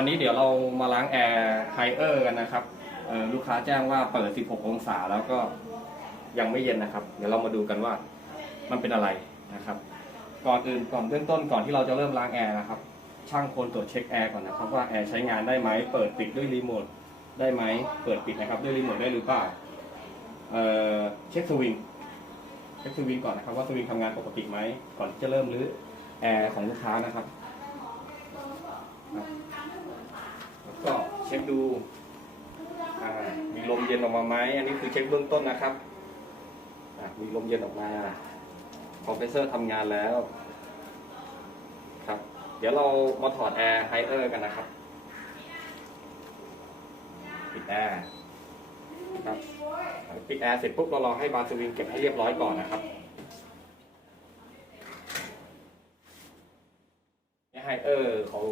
วันนี้เดี๋ยวเรามาล้างแอร์ไฮเออร์กันนะครับลูกค้าแจ้งว่าเปิด 16 องศาแล้วก็ยังไม่เย็นนะครับ เดี๋ยวเรามาดูกันว่ามันเป็นอะไรนะครับ ก่อนอื่นก่อนเบื้องต้นก่อนที่เราจะเริ่มล้างแอร์นะครับ ช่างควรตรวจเช็คแอร์ก่อนนะครับว่าแอร์ใช้งานได้ไหมเปิดปิดด้วยรีโมทได้ไหมเปิดปิดนะครับด้วยรีโมทได้หรือเปล่าเอ่อเช็คสวิงเช็คสวิงก่อนนะครับว่าสวิงทำงานปกติไหมก่อนที่จะเริ่มรื้อแอร์ของลูกค้านะครับ เช็คดูมีลมเย็นออกมาไหมอันนี้คือเช็คเบื้องต้นนะครับมีลมเย็นออกมาคอมเพรสเซอร์ทำงานแล้วครับเดี๋ยวเรามาถอดแอร์ไฮเออร์กันนะครับปิดแอร์ครับปิดแอร์เสร็จปุ๊บเรารอให้บาร์สวิงเก็บให้เรียบร้อยก่อนนะครับ ไฮเออร์เขา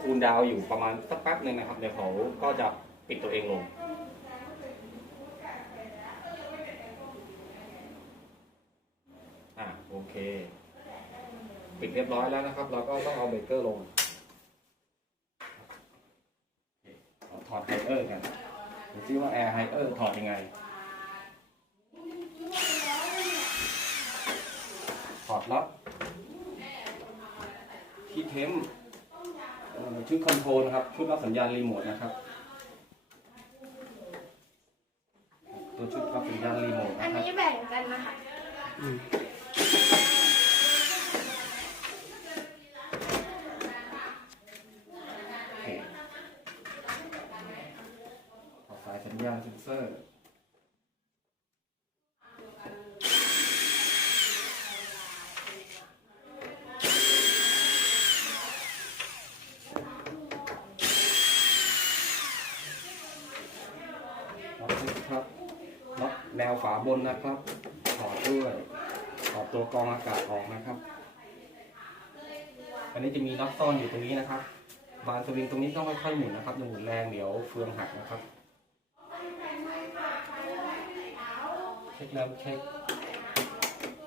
คูลดาวอยู่ประมาณสักแป๊บหนึ่งนะครับ เดี๋ยวเขาก็จะปิดตัวเองลง อะโอเค ปิดเรียบร้อยแล้วนะครับ เราก็ต้องเอาเบรกเกอร์ลงเอาถอดไฮเออร์กันดูซิว่าแอร์ไฮเออร์ถอดยังไง ถอดล็อก ที่เทมเอ่อชุดคอนโทรลครับ ชุดรับสัญญาณรีโมทนะครับ ตัวชุดรับสัญญาณรีโมทอันนะครับนี้แบ่งกันนะคะโอเคต่อสายสัญญาณเซ็นเซอร์ ล็อกนี้ครับล็อกแนวฝาบนนะครับถอดด้วยถอดตัวกรองอากาศออกนะครับ อันนี้จะมีน็อตซ่อนอยู่ตรงนี้นะครับ บานสวิงตรงนี้ต้องค่อยๆหมุนนะครับอย่าหมุนแรงเดี๋ยวเฟืองหักนะครับ เช็คแล้วเช็ค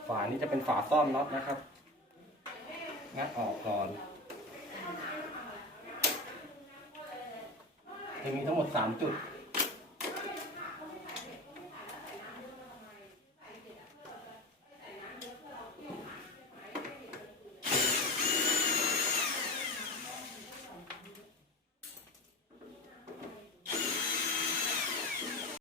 ฝานี้จะเป็นฝาซ่อนน็อตนะครับ งัดออกก่อนจะมีทั้งหมด 3 จุด